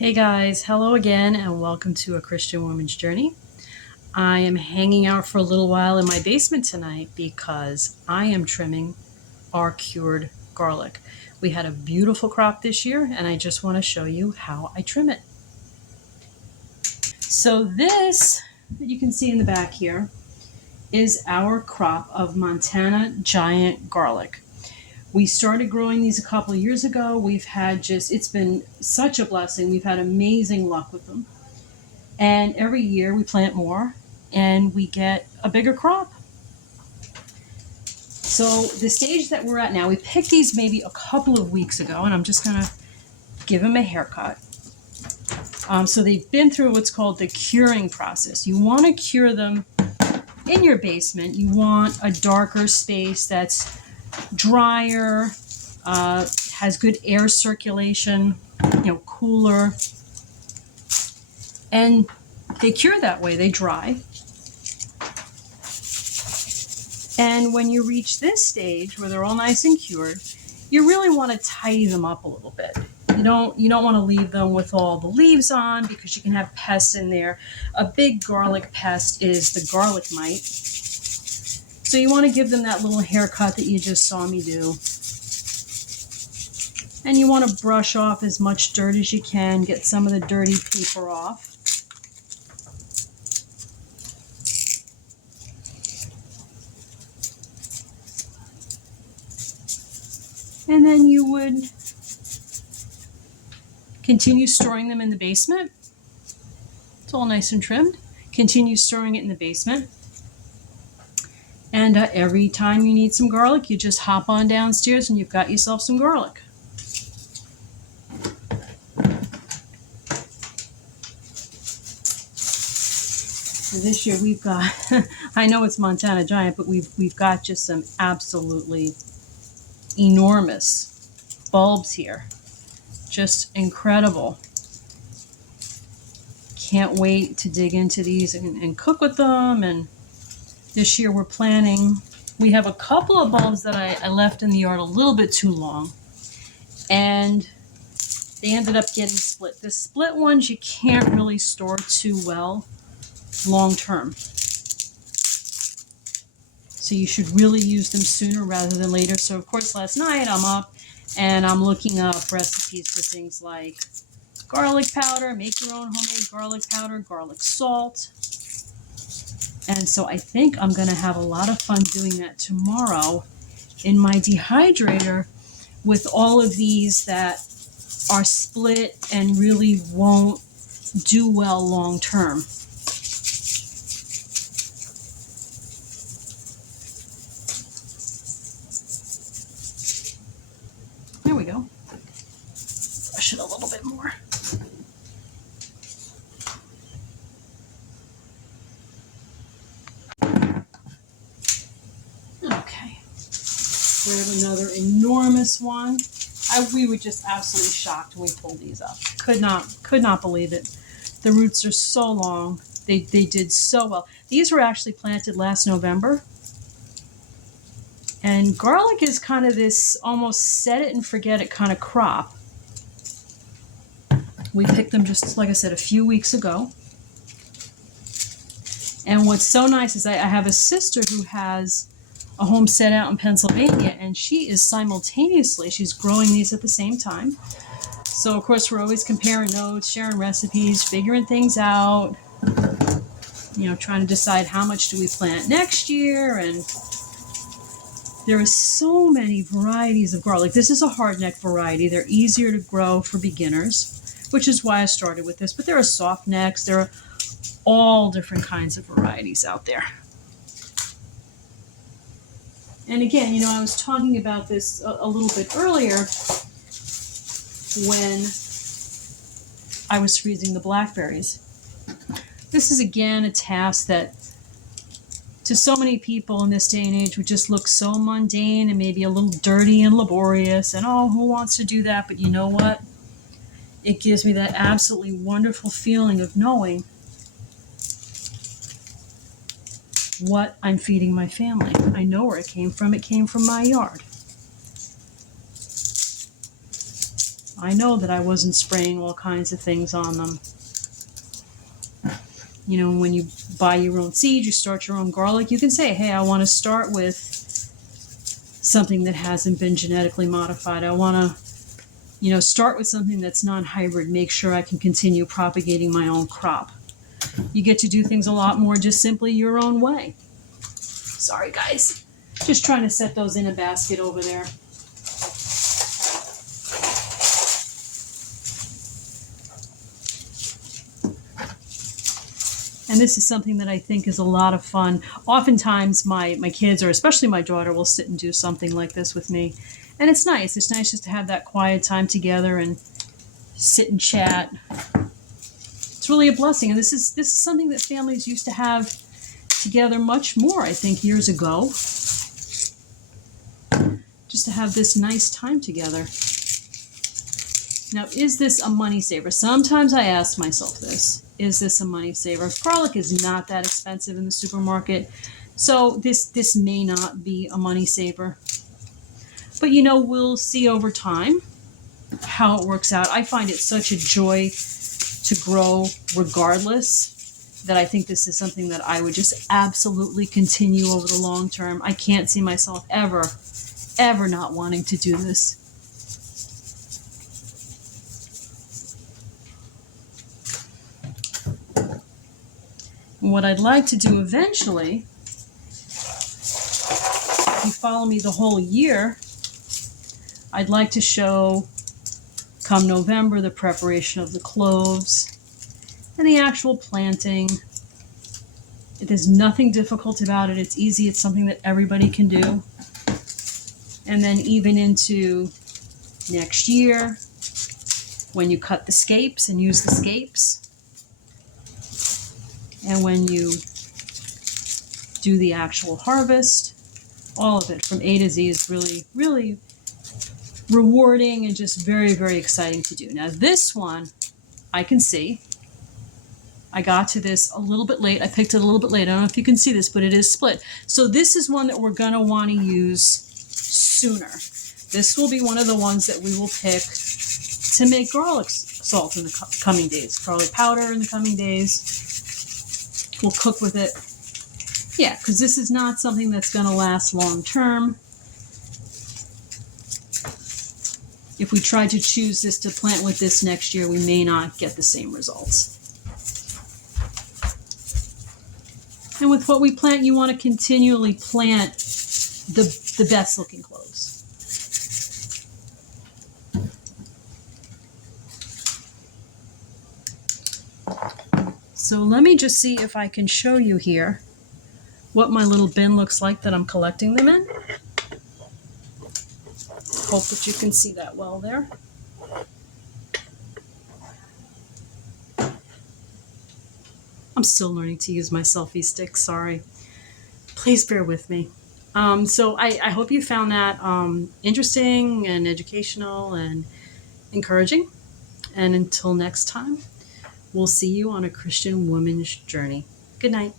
Hey guys, hello again and welcome to A Christian Woman's Journey. I am hanging out for a little while in my basement tonight because I am trimming our cured garlic. We had a beautiful crop this year and I just want to show you how I trim it. So this that you can see in the back here is our crop of Montana giant garlic. We started growing these a couple of years ago. It's been such a blessing. We've had amazing luck with them. And every year we plant more and we get a bigger crop. So the stage that we're at now, we picked these maybe a couple of weeks ago, and I'm just going to give them a haircut. So they've been through what's called the curing process. You want to cure them in your basement. You want a darker space that's drier, has good air circulation, cooler. And they cure that way, they dry. And when you reach this stage where they're all nice and cured, you really want to tidy them up a little bit. You don't want to leave them with all the leaves on because you can have pests in there. A big garlic pest is the garlic mite. So you want to give them that little haircut that you just saw me do. And you want to brush off as much dirt as you can, get some of the dirty paper off. And then you would continue storing them in the basement. It's all nice and trimmed. Continue storing it in the basement. And every time you need some garlic, you just hop on downstairs and you've got yourself some garlic. So this year we've got, I know it's Montana Giant, but we've got just some absolutely enormous bulbs here. Just incredible. Can't wait to dig into these and cook with them. And this year we're planning, we have a couple of bulbs that I left in the yard a little bit too long. And they ended up getting split. The split ones you can't really store too well long term. So you should really use them sooner rather than later. So of course last night I'm up and I'm looking up recipes for things like garlic powder, make your own homemade garlic powder, garlic salt. And so I think I'm going to have a lot of fun doing that tomorrow in my dehydrator with all of these that are split and really won't do well long term. There we go. Brush it a little bit more. Okay. Grab another enormous one. We were just absolutely shocked when we pulled these up. Could not believe it. The roots are so long. They did so well. These were actually planted last November. And garlic is kind of this almost set it and forget it kind of crop. We picked them just, like I said, a few weeks ago. And what's so nice is I have a sister who has a homestead out in Pennsylvania, and she is she's growing these at the same time. So of course we're always comparing notes, sharing recipes, figuring things out, trying to decide how much do we plant next year. And there are so many varieties of garlic. This is a hardneck variety. They're easier to grow for beginners, which is why I started with this. But there are soft necks. There are all different kinds of varieties out there. And again, I was talking about this a little bit earlier when I was freezing the blackberries. This is, again, a task that to so many people in this day and age would just look so mundane and maybe a little dirty and laborious. And, who wants to do that? But you know what? It gives me that absolutely wonderful feeling of knowing what I'm feeding my family. I know where it came from. It came from my yard. I know that I wasn't spraying all kinds of things on them. You know, when you buy your own seeds, you start your own garlic, you can say, hey, I want to start with something that hasn't been genetically modified. I want to, start with something that's non-hybrid, make sure I can continue propagating my own crop. You get to do things a lot more just simply your own way. Sorry, guys. Just trying to set those in a basket over there. And this is something that I think is a lot of fun. Oftentimes my kids, or especially my daughter, will sit and do something like this with me. And it's nice. It's nice just to have that quiet time together and sit and chat. It's really a blessing. And this is something that families used to have together much more, I think, years ago. Just to have this nice time together. Now, is this a money saver? Sometimes I ask myself this. Is this a money saver? Garlic is not that expensive in the supermarket, so this may not be a money saver. But we'll see over time how it works out. I find it such a joy to grow regardless that I think this is something that I would just absolutely continue over the long term. I can't see myself ever not wanting to do this. What I'd like to do eventually, if you follow me the whole year, I'd like to show, come November, the preparation of the cloves and the actual planting. There's nothing difficult about it. It's easy. It's something that everybody can do. And then even into next year, when you cut the scapes and use the scapes, and when you do the actual harvest, all of it from A to Z is really, really rewarding and just very, very exciting to do. Now this one, I can see. I got to this a little bit late. I picked it a little bit late. I don't know if you can see this, but it is split. So this is one that we're going to want to use sooner. This will be one of the ones that we will pick to make garlic salt in the coming days. Garlic powder in the coming days. We'll cook with it. Yeah, because this is not something that's going to last long term. If we try to choose this to plant with this next year, we may not get the same results. And with what we plant, you want to continually plant the best looking cloves. So let me just see if I can show you here what my little bin looks like that I'm collecting them in. Hope that you can see that well there. I'm still learning to use my selfie stick, sorry. Please bear with me. So I hope you found that interesting and educational and encouraging. And until next time, we'll see you on a Christian woman's journey. Good night.